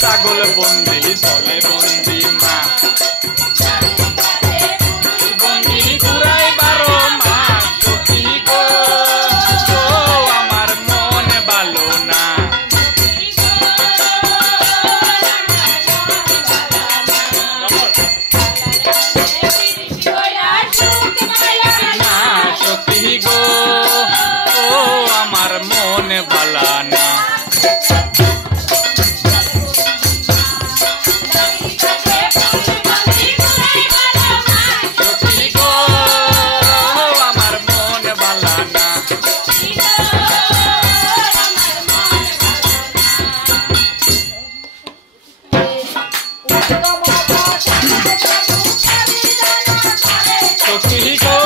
ছাগল বন্দি চলে বন্দি মা বন্দি ঘুরাই 12 মাস সখী গো আমার মন ভালো না সখী গো আমার মন ভালো না আমার মন ভালো না সখী গো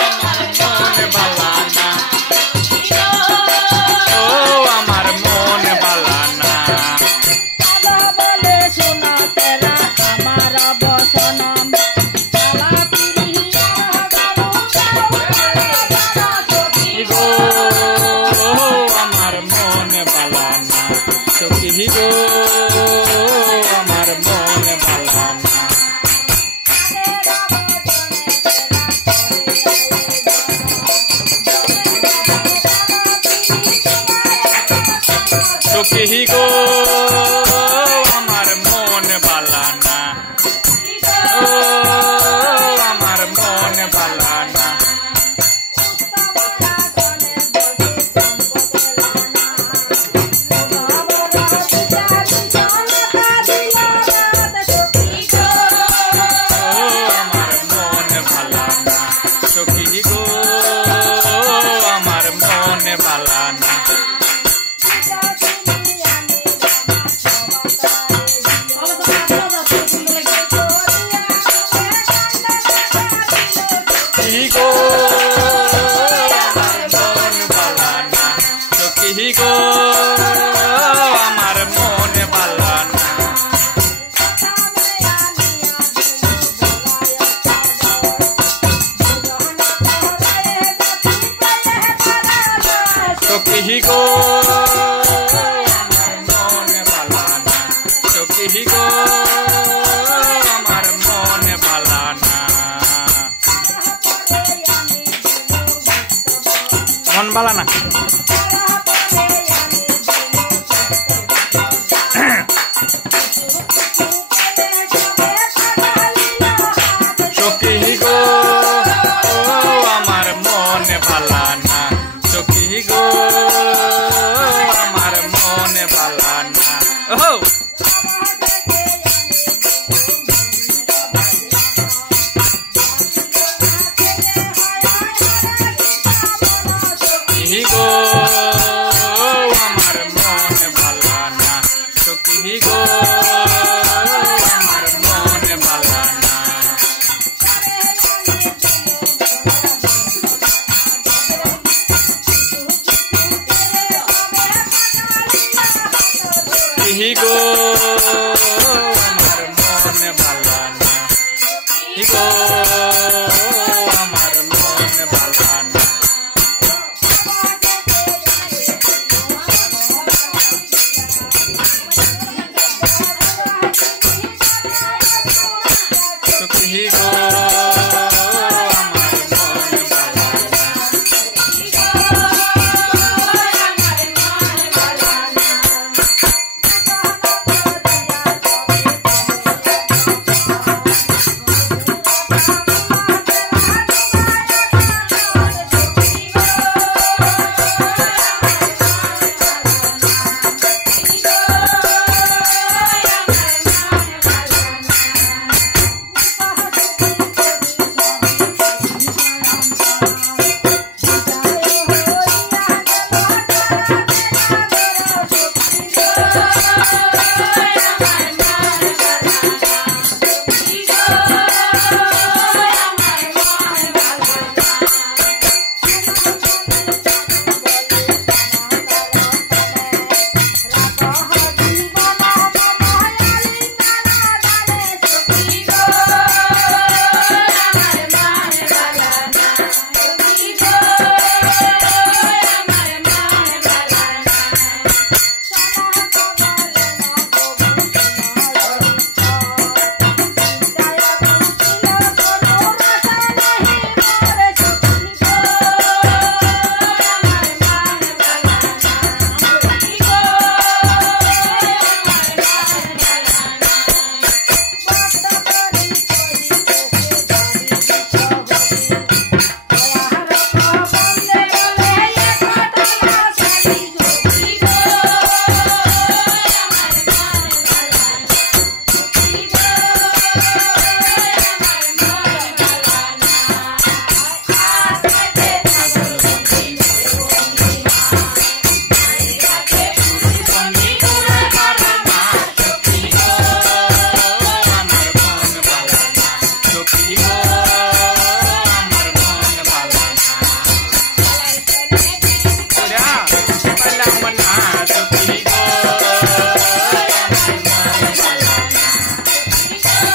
আমার মন ভালো না ও আমার মন ভালো না সখী গো আমার মন ভালো না সখী গো আমার মন ভালো না সখী গো আমার মন ভালো না সখী গো আমার মন ভালো না সখী গো আমার মন ভালো না মন ভালো না সখী গো আমার মন ভালো না সখী গো আমার মন ভালো না সখী গো আমার মন ভালো না সখী গো আমার মন ভালো না সখী গো আমার মন ভালো না সখী গো আমার মন ভালো না সখী গো আমার মন ভালো না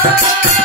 Thank you.